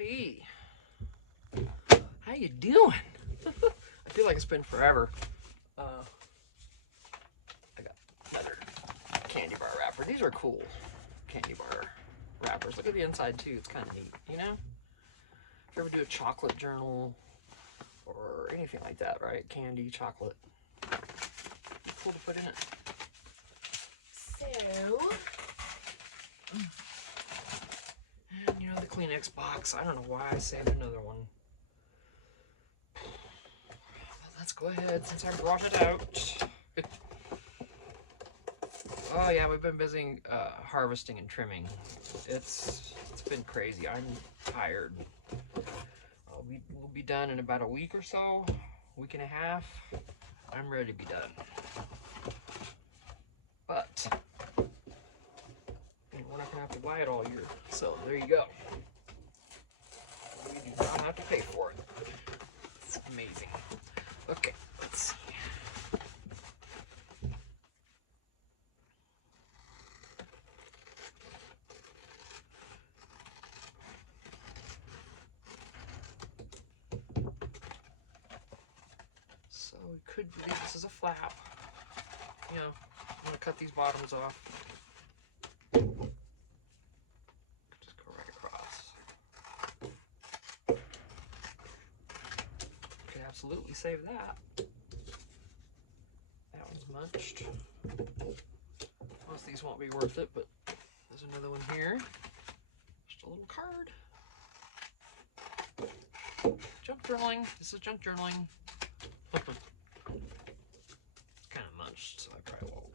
Howdy. How you doing? I feel like it's been forever. I got another candy bar wrapper. These are cool candy bar wrappers. Look at the inside too. It's kind of neat, you know? If you ever do a chocolate journal or anything like that, right? Candy, chocolate. Cool to put in it. So, and you know, the Kleenex box. I don't know why I saved another one. Let's go ahead since I brought it out. Oh yeah, we've been busy harvesting and trimming. It's been crazy. I'm tired. We'll be done in about a week or so, week and a half. I'm ready to be done. But we're not gonna have to buy it all year. So there you go. We do not have to pay for it. It's amazing. Okay, let's see. So we could leave this as a flap. You know, I'm gonna cut these bottoms off. Just go right across. Could absolutely save that. That one's munched. Most of these won't be worth it, but there's another one here. Just a little card. Junk journaling. This is junk journaling. Kind of munched, so I probably won't.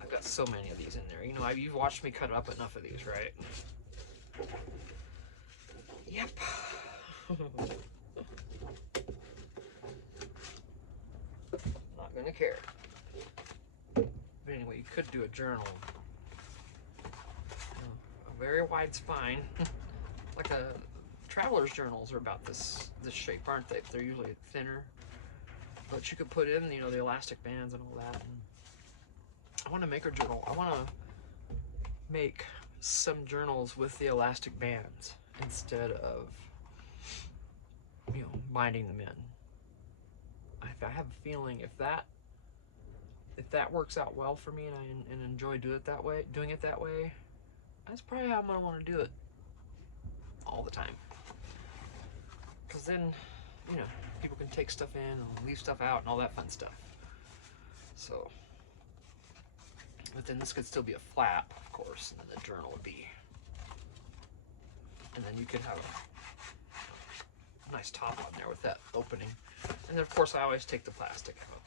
I've got so many of these in there. You know, you've watched me cut up enough of these, right? Yep. Not gonna care. But anyway, you could do a journal. A very wide spine. Like a traveler's journals are about this shape, aren't they? They're usually thinner. But you could put in, you know, the elastic bands and all that. And I want to make a journal. I want to make some journals with the elastic bands instead of, you know, binding them in. I have a feeling if that works out well for me and I enjoy doing it that way, that's probably how I'm gonna want to do it all the time. Because then, you know, people can take stuff in and leave stuff out and all that fun stuff. So, but then this could still be a flap, of course, and then the journal would be, and then you could have a nice top on there with that opening. And then of course I always take the plastic out.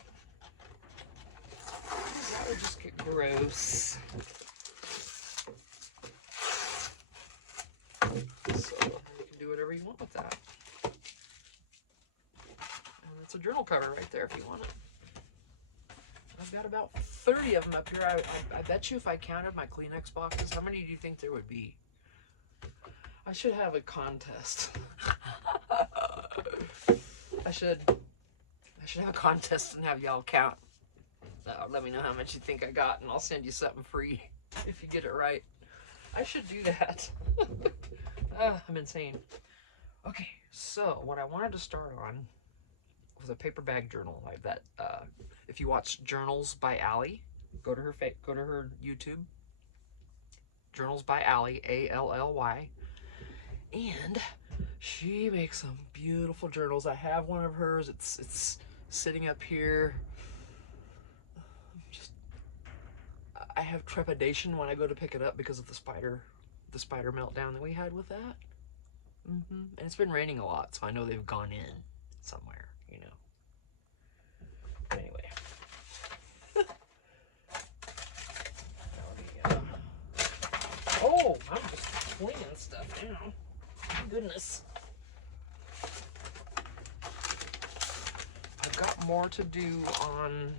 That would just get gross. So you can do whatever you want with that. And it's a journal cover right there if you want it. I've got about 30 of them up here. I bet you if I counted my Kleenex boxes, how many do you think there would be? I should have a contest. I should have a contest and have y'all count. Let me know how much you think I got, and I'll send you something free if you get it right. I should do that. I'm insane. Okay, so what I wanted to start on was a paper bag journal like that. If you watch Journals by Allie, go to her YouTube. Journals by Allie, A-L-L-Y, and she makes some beautiful journals. I have one of hers. It's sitting up here. I have trepidation when I go to pick it up because of the spider meltdown that we had with that. And it's been raining a lot, so I know they've gone in somewhere, you know. Anyway. Oh, I'm just flinging stuff down. My goodness. I've got more to do on...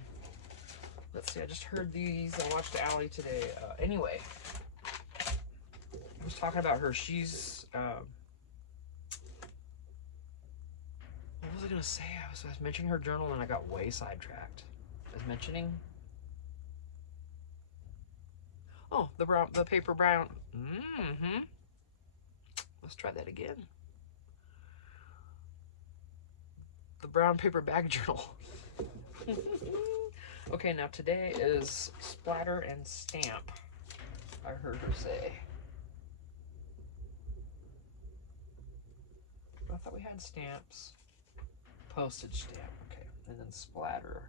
Let's see, I just heard these. I watched Allie today. Anyway, I was talking about her. She's... what was I going to say? I was mentioning her journal and I got way sidetracked. I was mentioning... Oh, the paper brown. Let's try that again. The brown paper bag journal. Okay, now today is splatter and stamp, I heard her say. I thought we had stamps. Postage stamp, okay. And then splatter.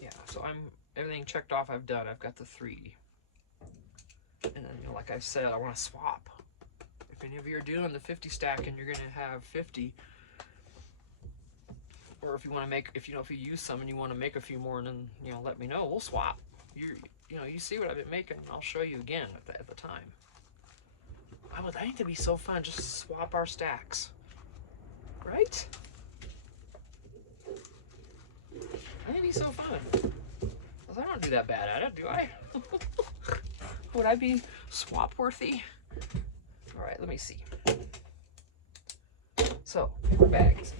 Yeah, so everything checked off I've done. I've got the 3. And then, you know, like I said, I want to swap. If any of you are doing the 50 stack and you're going to have 50, or if you want to make, if you use some and you want to make a few more, and then, you know, let me know. We'll swap. You see what I've been making, and I'll show you again at the time. I think it'd be so fun just to swap our stacks, right? I think it'd be so fun. Because I don't do that bad at it, do I? Would I be swap worthy? All right, let me see. So, paper bags.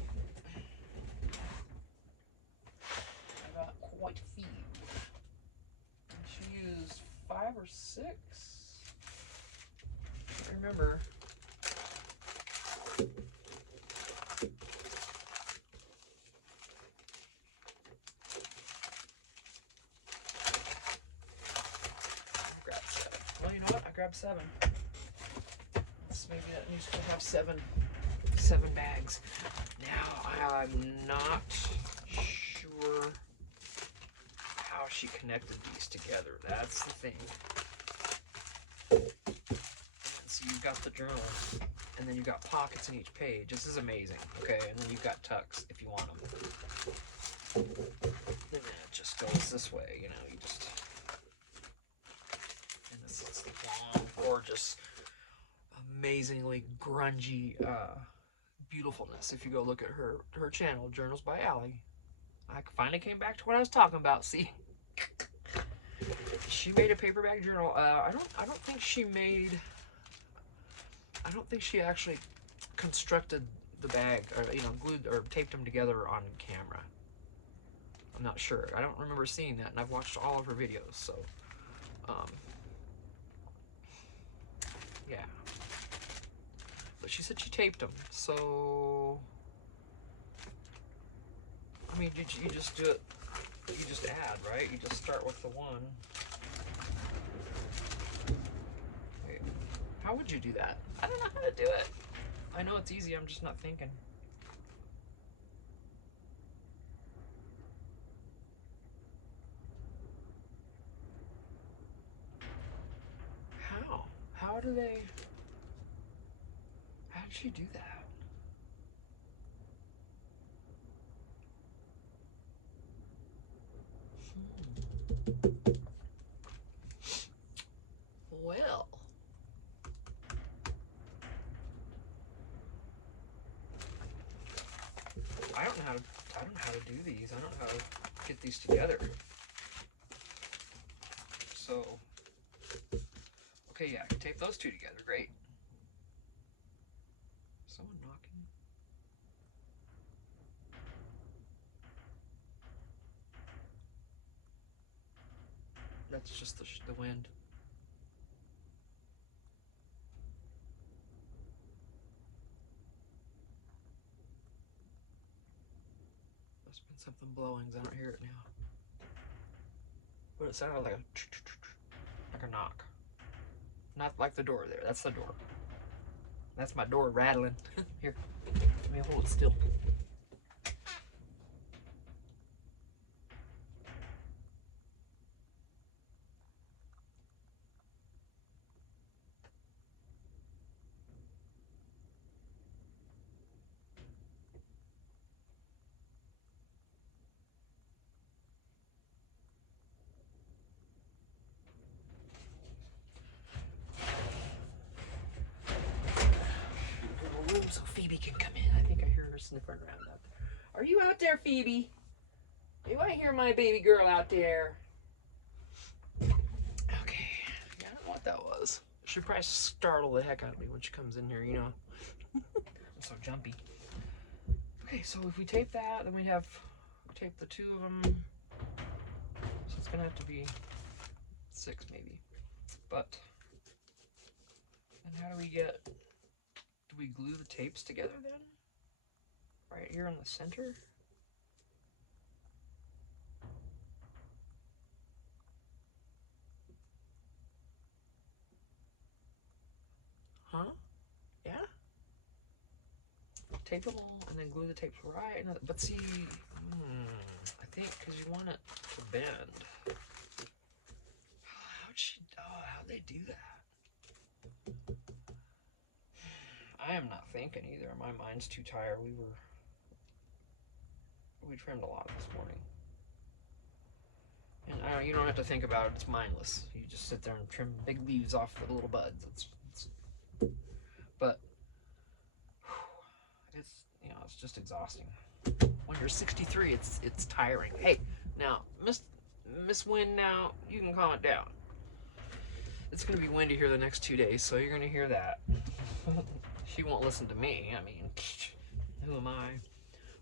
I got quite a few. She used 5 or 6. I remember. I grabbed 7. Well, you know what? I grabbed 7. Maybe that news could have 7 bags. Now, I'm not sure how she connected these together. That's the thing. And so you've got the journal, and then you've got pockets in each page. This is amazing, okay? And then you've got tucks if you want them. And then it just goes this way, you know, you just... And this is the long, gorgeous, amazingly grungy beautifulness. If you go look at her channel, Journals by Allie, I finally came back to what I was talking about. See, she made a paper bag journal. I don't think she made. I don't think she actually constructed the bag, or glued or taped them together on camera. I'm not sure. I don't remember seeing that, and I've watched all of her videos. So, yeah. But she said she taped them, so I mean, you just do it. You just add, right? You just start with the 1. Wait, how would you do that? I don't know how to do it. I know it's easy. I'm just not thinking. How? How do they? How did she do that? Well, I don't know how to do these. I don't know how to get these together. So, okay, yeah, I can tape those 2 together. Great. Someone knocking. That's just the wind. Must have been something blowing, 'cause I don't hear it now. But it sounded like a knock. Not like the door there. That's the door. That's my door rattling. Here, let me hold it still. So Phoebe can come in. I think I hear her sniffing around out there. Are you out there, Phoebe? Do I hear my baby girl out there? Okay. Yeah, I don't know what that was. She'll probably startle the heck out of me when she comes in here, you know. I'm so jumpy. Okay, so if we tape that, then we'd have tape the two of them. So it's gonna have to be 6 maybe. But, and how do we glue the tapes together then? Right here in the center? Huh? Yeah? Tape them all and then glue the tapes right. But see, I think because you want it to bend. How'd they do that? I am not thinking either. My mind's too tired. We trimmed a lot this morning. And you don't have to think about it. It's mindless. You just sit there and trim big leaves off the little buds. But it's just exhausting. When you're 63, it's tiring. Hey, now Miss Wind, now you can calm it down. It's gonna be windy here the next 2 days, so you're gonna hear that. She won't listen to me. I mean, who am I?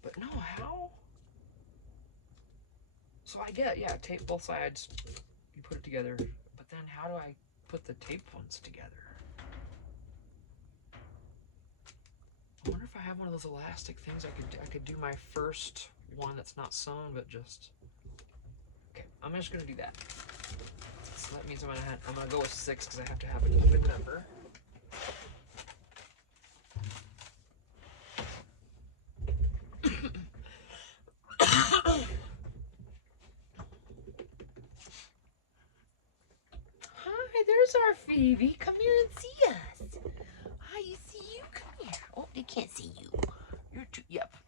But no, how? So I get, yeah, tape both sides. You put it together, but then how do I put the taped ones together? I wonder if I have one of those elastic things I could do my first one that's not sewn, but just. Okay, I'm just gonna do that. So that means I'm gonna go with 6 because I have to have an even number. Hi, there's our Phoebe. Come here and see us. Hi, you see you? Come here. Oh, they can't see you.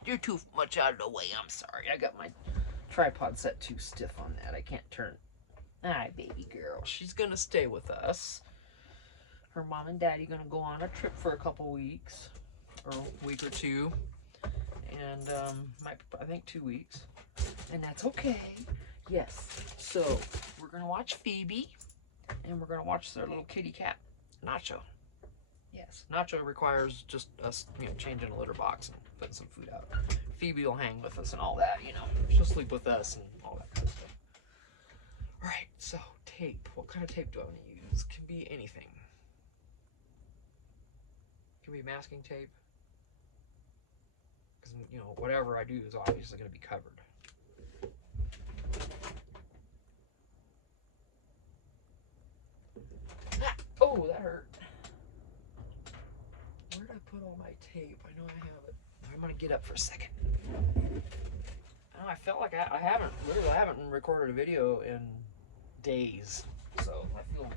You're too much out of the way. I'm sorry. I got my tripod set too stiff on that. I can't turn. Hi, baby girl. She's gonna stay with us. Her mom and daddy gonna go on a trip for a couple weeks, or a week or two, and I think 2 weeks, and that's okay. Yes. So we're gonna watch Phoebe, and we're gonna watch their little kitty cat, Nacho. Yes, Nacho requires just us, changing a litter box and putting some food out. Phoebe will hang with us and all that, She'll sleep with us and all that kind of stuff. All right, so tape. What kind of tape do I want to use? Can be anything. Can be masking tape. Because, whatever I do is obviously going to be covered. Oh, that hurt. Where did I put all my tape? I know I have it. I'm going to get up for a second. I felt like I haven't recorded a video in days, so I feel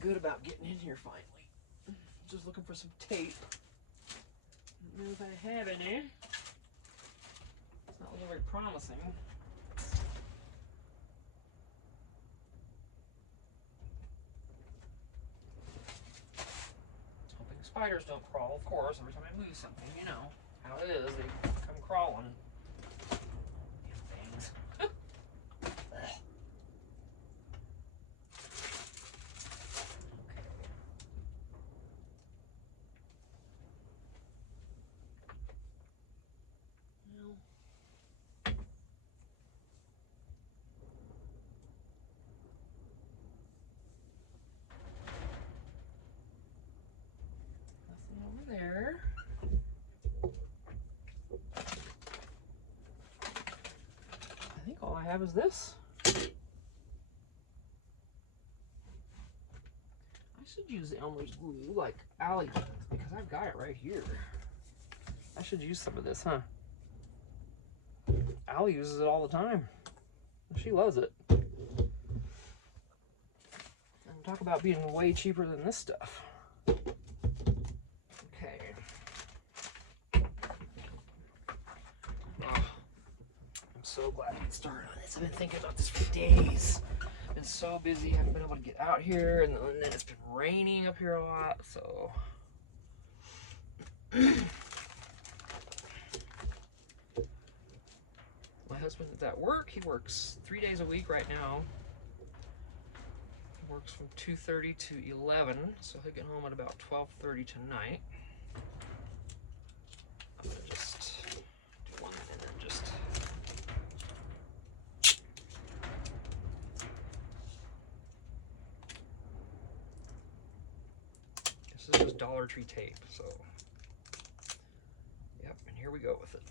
good about getting in here finally. Just looking for some tape. Don't know if I have any. It's not looking very promising. Hoping spiders don't crawl, of course. Every time I move something, you know how it is. They come crawling. Things. There. I think all I have is this. I should use Elmer's glue like Allie does because I've got it right here. I should use some of this, huh? Allie uses it all the time. She loves it. And talk about being way cheaper than this stuff. So glad we started on this. I've been thinking about this for days. I've been so busy, haven't been able to get out here, and then it's been raining up here a lot, so. My husband is at work. He works 3 days a week right now. He works from 2:30 to 11, so he'll get home at about 12:30 tonight. I'm gonna just Dollar Tree tape. So, yep, and here we go with it.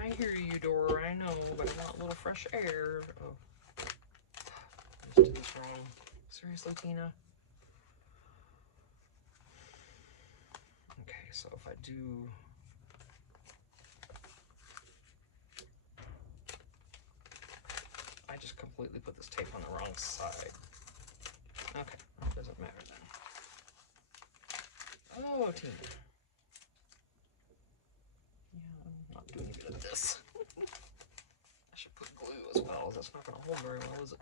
I hear you, door. I know, but I want a little fresh air. Oh, I just did this wrong. Seriously, Tina? Okay, so if I do... I just completely put this tape on the wrong side. Okay, doesn't matter then. Oh, Tina. Yeah, I'm not doing good at this. I should put glue as well. That's not going to hold very well, is it?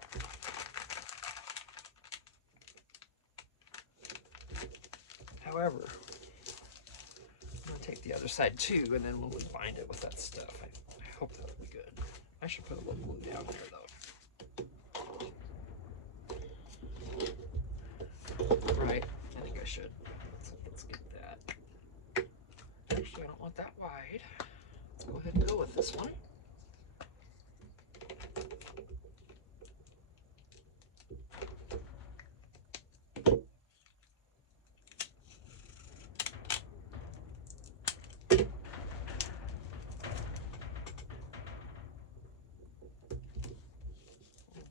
However, I'm going to take the other side too, and then we'll bind it with that stuff. I hope that'll be good. I should put a little glue down there, though. Right, I think I should. Let's get that. Actually, I don't want that wide. Let's go ahead and go with this one.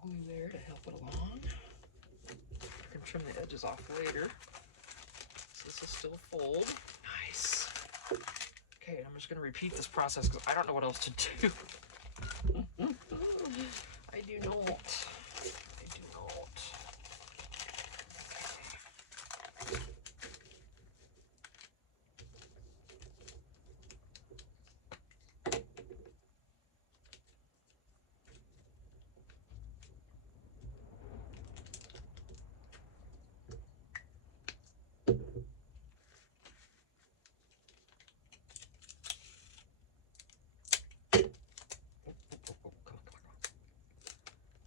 Glue there to help it along. I can trim the edges off later. So this will still fold. Nice. Okay, I'm just going to repeat this process because I don't know what else to do. I do not. I do not.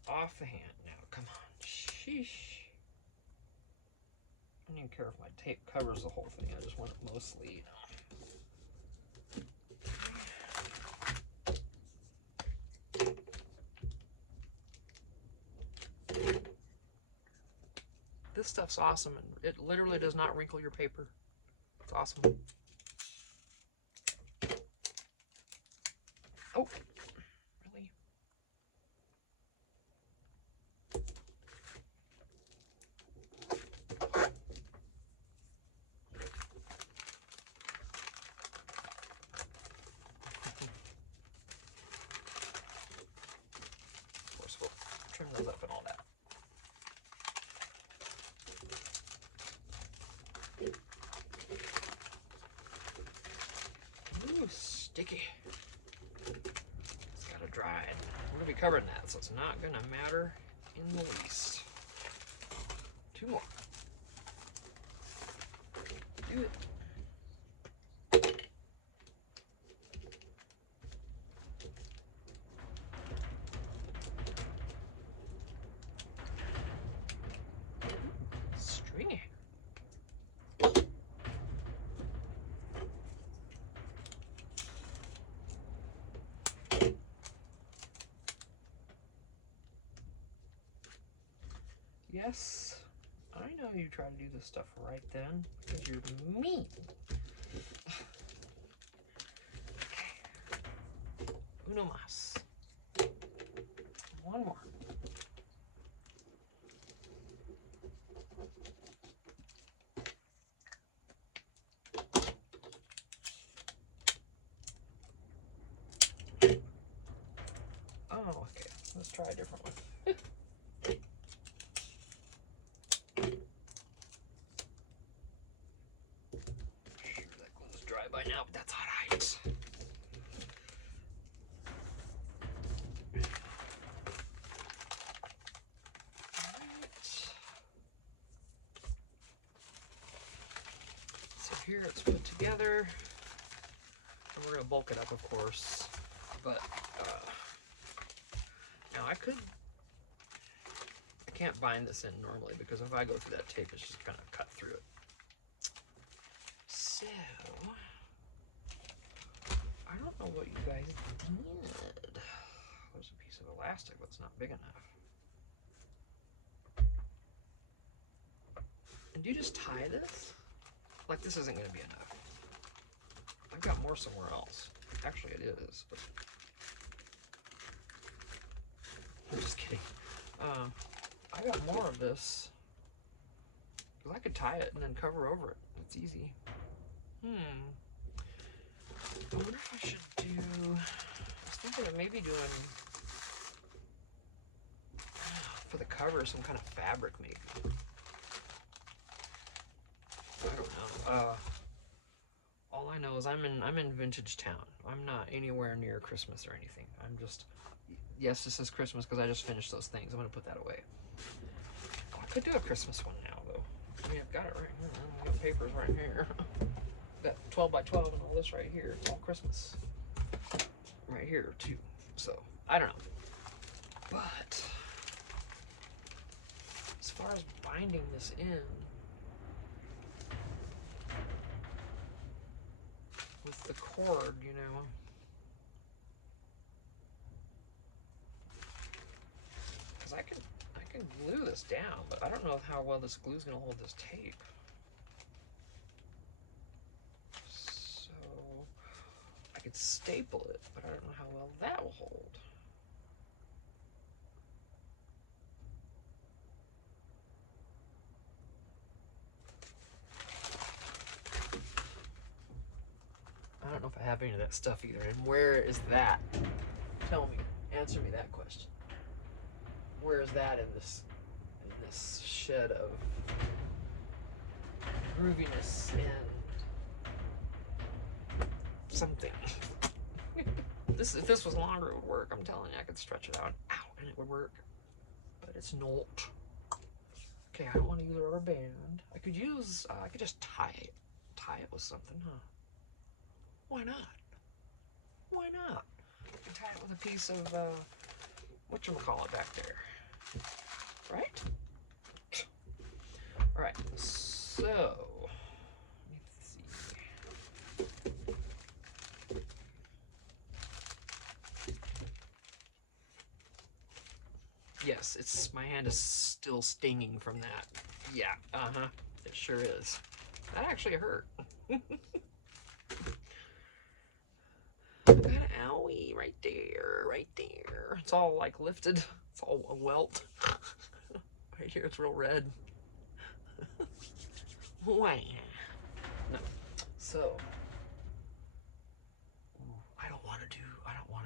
Off the hand now, come on. Sheesh. I don't even care if my tape covers the whole thing. I just want it mostly, you know. This stuff's awesome, and it literally does not wrinkle your paper. It's awesome. Oh, really? Of course, we'll trim those up and all that. Ooh, sticky. It's gotta dry. We're gonna be covering that, so it's not gonna matter in the least. Two more. Do it. Stringy. Yes, I know you try to do this stuff right then, because you're mean. Okay. Uno mas. One more. Oh, okay. Let's try a different one. Sure that glue's dry by now, but that's all right. So here it's put together, and we're going to bulk it up, of course, but now I can't bind this in normally because if I go through that tape, it's just going to cut through it. So, I don't know what you guys did. There's a piece piece of elastic that's not big enough. And do you just tie this? Like, this isn't going to be enough. I've got more somewhere else. Actually, it is. But I'm just kidding. I got more of this. Because I could tie it and then cover over it. It's easy. I wonder if I should do... I was thinking of maybe doing... for the cover, some kind of fabric, maybe. I don't know. All I know is I'm in Vintage Town. I'm not anywhere near Christmas or anything. I'm just... Yes, this is Christmas because I just finished those things. I'm going to put that away. Oh, I could do a Christmas one now, though. I mean, I've got it right here. I've got papers right here. Got 12 by 12 and all this right here. It's all Christmas. Right here, too. So, I don't know. But, as far as binding this in, with the cord, you know, because I can glue this down, but I don't know how well this glue is going to hold this tape. So I could staple it, but I don't know how well that will hold. I don't know if I have any of that stuff either. And where is that? Tell me. Answer me that question. Where is that in this shed of grooviness and something? If this was longer, it would work. I'm telling you, I could stretch it out. Ow, and it would work. But it's not. Okay, I don't want to use a rubber band. I could use, I could just tie it with something, huh? Why not? Why not? I can tie it with a piece of, whatchamacallit back there. Right? Alright, so, let me see. Yes, my hand is still stinging from that. Yeah, it sure is. That actually hurt. Got an owie right there. It's all like lifted. It's all a welt. Right here, it's real red. Why? No. So, I don't want to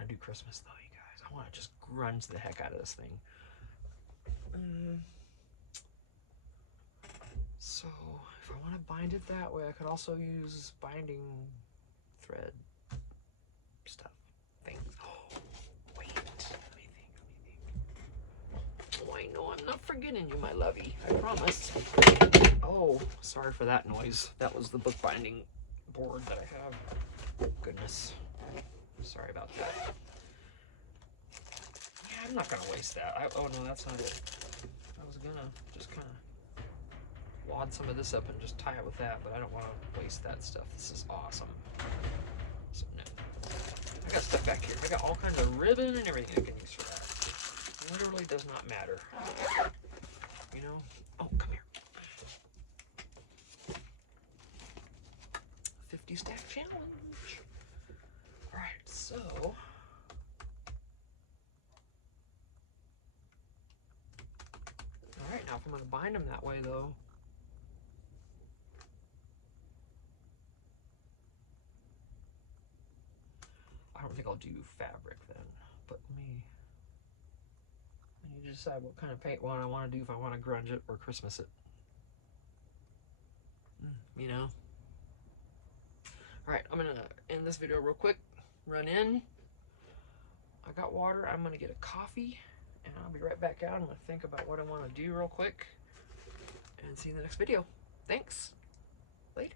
do Christmas though, you guys. I want to just grunge the heck out of this thing. So, if I want to bind it that way, I could also use binding thread stuff. Things. Oh, wait. Let me think. Oh, I know I'm not forgetting you, my lovey. I promise. Oh, sorry for that noise. That was the bookbinding board that I have. Goodness. Sorry about that. Yeah, I'm not going to waste that. Oh, no, that's not it. I was going to just kind of wad some of this up and just tie it with that, but I don't want to waste that stuff. This is awesome. So, no. I got stuff back here. I got all kinds of ribbon and everything I can use for that. It literally does not matter. You know? Oh, come here. 50 stack challenge. Alright, so alright, now if I'm going to bind them that way though, I don't think I'll do fabric then, but I need to decide what kind of paint I want to do, if I want to grunge it or Christmas it. You know? Alright, I'm going to end this video real quick. Run in. I got water. I'm going to get a coffee. And I'll be right back out. I'm going to think about what I want to do real quick. And see you in the next video. Thanks. Later.